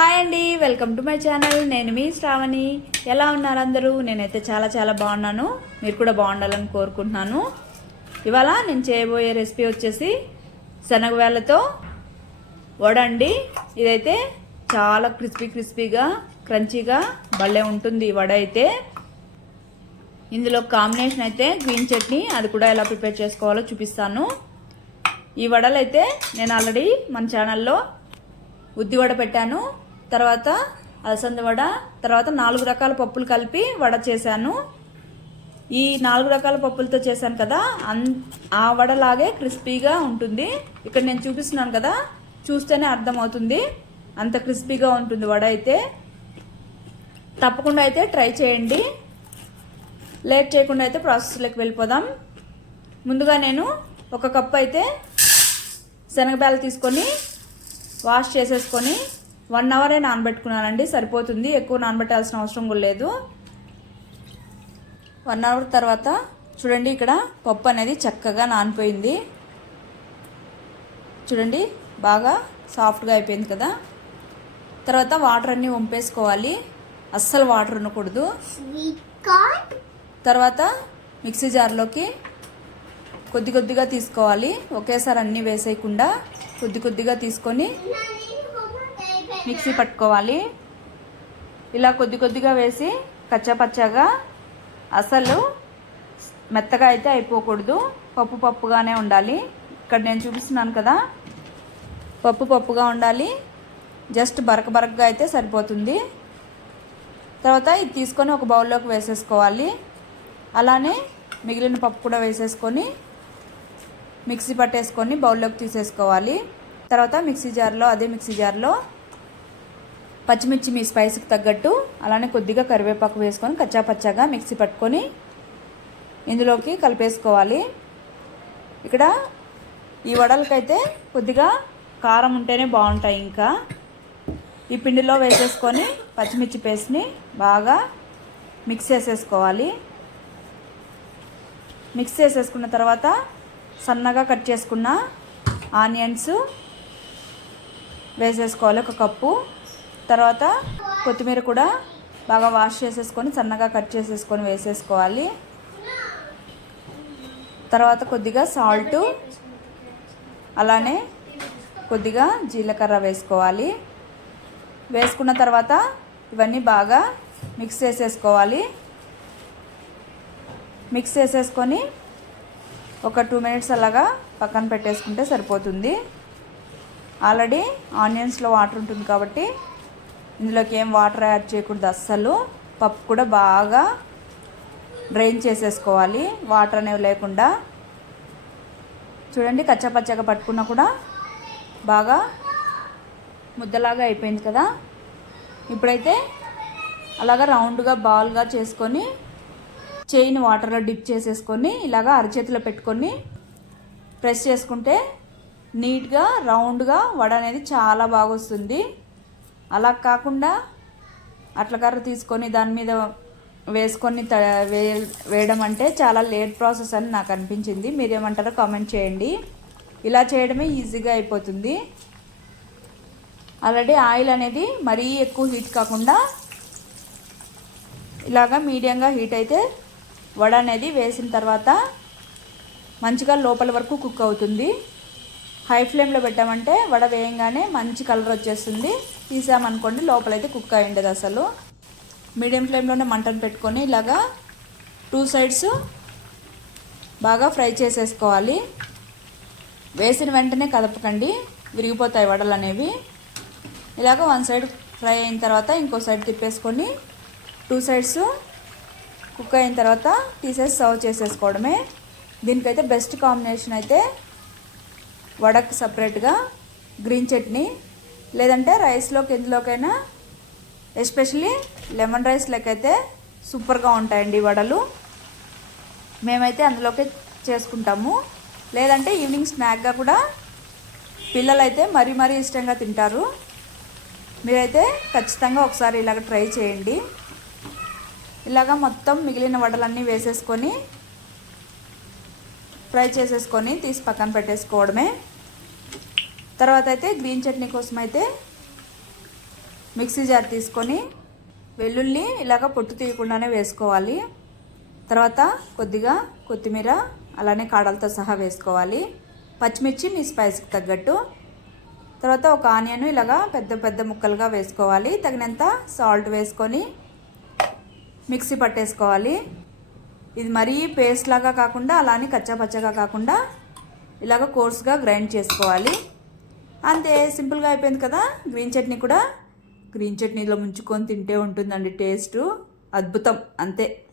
Hi అండి welcome to my channel నేను మీ శ్రావణి. ఎలా ఉన్నారు అందరూ? నేనైతే చాలా చాలా బాగున్నాను. మీరు కూడా బాగుండాలని కోరుకుంటున్నాను. ఇవాళ నేను చేయబోయే రెసిపీ వచ్చేసి శనగవేళ్ళతో వడ అండి. ఇదైతే చాలా క్రిస్పీ క్రిస్పీగా క్రంచీగా భలే ఉంటుంది ఈ వడ అయితే. ఇందులో కాంబినేషన్ అయితే గ్రీన్ చట్నీ అది కూడా ఎలా ప్రిపేర్ చేసుకోవాలో చూపిస్తాను. ఈ వడలు అయితే నేను ఆల్రెడీ మన ఛానల్లో ఉద్దివడ పెట్టాను. తర్వాత అలసంద వడ తర్వాత నాలుగు రకాల పప్పులు కలిపి వడ చేశాను. ఈ నాలుగు రకాల పప్పులతో చేశాను కదా అన్ ఆ వడలాగే క్రిస్పీగా ఉంటుంది. ఇక్కడ నేను చూపిస్తున్నాను కదా చూస్తేనే అర్థమవుతుంది. అంత క్రిస్పీగా ఉంటుంది వడ అయితే. తప్పకుండా అయితే ట్రై చేయండి. లేట్ చేయకుండా అయితే ప్రాసెస్లోకి వెళ్ళిపోదాం. ముందుగా నేను ఒక కప్ అయితే శనగబ్యాలు తీసుకొని వాష్ చేసేసుకొని వన్ అవరే నానబెట్టుకున్నానండి సరిపోతుంది. ఎక్కువ నానబెట్టాల్సిన అవసరం కూడా లేదు. వన్ అవర్ తర్వాత చూడండి ఇక్కడ పప్పు అనేది చక్కగా నానిపోయింది. చూడండి బాగా సాఫ్ట్గా అయిపోయింది కదా. తర్వాత వాటర్ అన్నీ వంపేసుకోవాలి. అస్సలు వాటర్ ఉండకూడదు. తర్వాత మిక్సీ జార్లోకి కొద్ది కొద్దిగా తీసుకోవాలి. ఒకేసారి అన్నీ వేసేయకుండా కొద్ది కొద్దిగా తీసుకొని మిక్సీ పట్టుకోవాలి. ఇలా కొద్ది కొద్దిగా వేసి కచ్చపచ్చగా అసలు మెత్తగా అయితే అయిపోకూడదు. పప్పు పప్పుగానే ఉండాలి. ఇక్కడ నేను చూపిస్తున్నాను కదా. పప్పు పప్పుగా ఉండాలి. జస్ట్ బరక బరకగా అయితే సరిపోతుంది. తర్వాత ఇది తీసుకొని ఒక బౌల్లోకి వేసేసుకోవాలి. అలానే మిగిలిన పప్పు కూడా వేసేసుకొని మిక్సీ పట్టేసుకొని బౌల్లోకి తీసేసుకోవాలి. తర్వాత మిక్సీ జార్లో అదే మిక్సీ జార్లో పచ్చిమిర్చి మీ స్పైస్కి తగ్గట్టు అలానే కొద్దిగా కరివేపాకు వేసుకొని కచ్చా పచ్చాగా మిక్సీ పట్టుకొని ఇందులోకి కలిపేసుకోవాలి. ఇక్కడ ఈ వడలకైతే కొద్దిగా కారం ఉంటేనే బాగుంటాయి ఇంకా. ఈ పిండిలో వేసేసుకొని పచ్చిమిర్చి పేస్ట్ని బాగా మిక్స్ చేసేసుకోవాలి. మిక్స్ చేసేసుకున్న తర్వాత సన్నగా కట్ చేసుకున్న ఆనియన్స్ వేసేసుకోవాలి ఒక కప్పు. తర్వాత కొత్తిమీర కూడా బాగా వాష్ చేసేసుకొని సన్నగా కట్ చేసేసుకొని వేసేసుకోవాలి. తర్వాత కొద్దిగా సాల్ట్ అలానే కొద్దిగా జీలకర్ర వేసుకోవాలి. వేసుకున్న తర్వాత ఇవన్నీ బాగా మిక్స్ చేసేసుకోవాలి. మిక్స్ చేసేసుకొని ఒక టూ మినిట్స్ అలాగా పక్కన పెట్టేసుకుంటే సరిపోతుంది. ఆల్రెడీ ఆనియన్స్లో వాటర్ ఉంటుంది కాబట్టి ఇందులోకి ఏం వాటర్ యాడ్ చేయకూడదు అస్సలు. పప్పు కూడా బాగా డ్రైన్ చేసేసుకోవాలి. వాటర్ అనేవి లేకుండా. చూడండి కచ్చాపచ్చగా పట్టుకున్నా కూడా బాగా ముద్దలాగా అయిపోయింది కదా. ఇప్పుడైతే అలాగా రౌండ్గా బాల్గా చేసుకొని చేయిని వాటర్లో డిప్ చేసేసుకొని ఇలాగా అరచేతిలో పెట్టుకొని ప్రెస్ చేసుకుంటే నీట్గా రౌండ్గా వడ అనేది చాలా బాగా వస్తుంది. అలా కాకుండా అట్లకర్ర తీసుకొని దాని మీద వేసుకొని త వే వేయడం అంటే చాలా లేట్ ప్రాసెస్ అని నాకు అనిపించింది. మీరేమంటారో కామెంట్ చేయండి. ఇలా చేయడమే ఈజీగా అయిపోతుంది. ఆల్రెడీ ఆయిల్ అనేది మరీ ఎక్కువ హీట్ కాకుండా ఇలాగా మీడియంగా హీట్ అయితే వడ అనేది వేసిన తర్వాత మంచిగా లోపల వరకు కుక్ అవుతుంది. హై ఫ్లేమ్లో పెట్టామంటే వడ వేయంగానే మంచి కలర్ వచ్చేస్తుంది. తీసామనుకోండి లోపలైతే కుక్ అయి ఉండదు అసలు. మీడియం ఫ్లేమ్లోనే మంటను పెట్టుకొని ఇలాగా టూ సైడ్స్ బాగా ఫ్రై చేసేసుకోవాలి. వేసిన వెంటనే కదపకండి విరిగిపోతాయి వడలు అనేవి. ఇలాగ వన్ సైడ్ ఫ్రై అయిన తర్వాత ఇంకో సైడ్ తిప్పేసుకొని టూ సైడ్స్ కుక్ అయిన తర్వాత తీసేసి సర్వ్ చేసేసుకోవడమే. దీనికైతే బెస్ట్ కాంబినేషన్ అయితే వడకు సపరేట్గా గ్రీన్ చట్నీ లేదంటే రైస్లోకి ఎందులోకైనా ఎస్పెషలీ లెమన్ రైస్ లెక్కైతే సూపర్గా ఉంటాయండి వడలు. మేమైతే అందులోకి చేసుకుంటాము. లేదంటే ఈవినింగ్ స్నాక్గా కూడా పిల్లలైతే మరీ మరీ ఇష్టంగా తింటారు. మీరైతే ఖచ్చితంగా ఒకసారి ఇలాగ ట్రై చేయండి. ఇలాగ మొత్తం మిగిలిన వడలన్నీ వేసేసుకొని ఫ్రై చేసేసుకొని తీసి పక్కన పెట్టేసుకోవడమే. తర్వాత అయితే గ్రీన్ చట్నీ కోసం అయితే మిక్సీ జార్ తీసుకొని వెల్లుల్లి ఇలాగ పొట్టు తీయకుండానే వేసుకోవాలి. తర్వాత కొద్దిగా కొత్తిమీర అలానే కాడలతో సహా వేసుకోవాలి. పచ్చిమిర్చి మీ స్పైస్కి తగ్గట్టు. తర్వాత ఒక ఆనియన్ ఇలాగా పెద్ద పెద్ద ముక్కలుగా వేసుకోవాలి. తగినంత సాల్ట్ వేసుకొని మిక్సీ పట్టేసుకోవాలి. ఇది మరీ పేస్ట్ లాగా కాకుండా అలానే కచ్చాపచ్చగా కాకుండా ఇలాగ కోర్స్గా గ్రైండ్ చేసుకోవాలి. అంతే సింపుల్గా అయిపోయింది కదా? గ్రీన్ చట్నీ కూడా. గ్రీన్ చట్నీలో ముంచుకొని తింటే ఉంటుందండి టేస్ట్. అద్భుతం అంతే.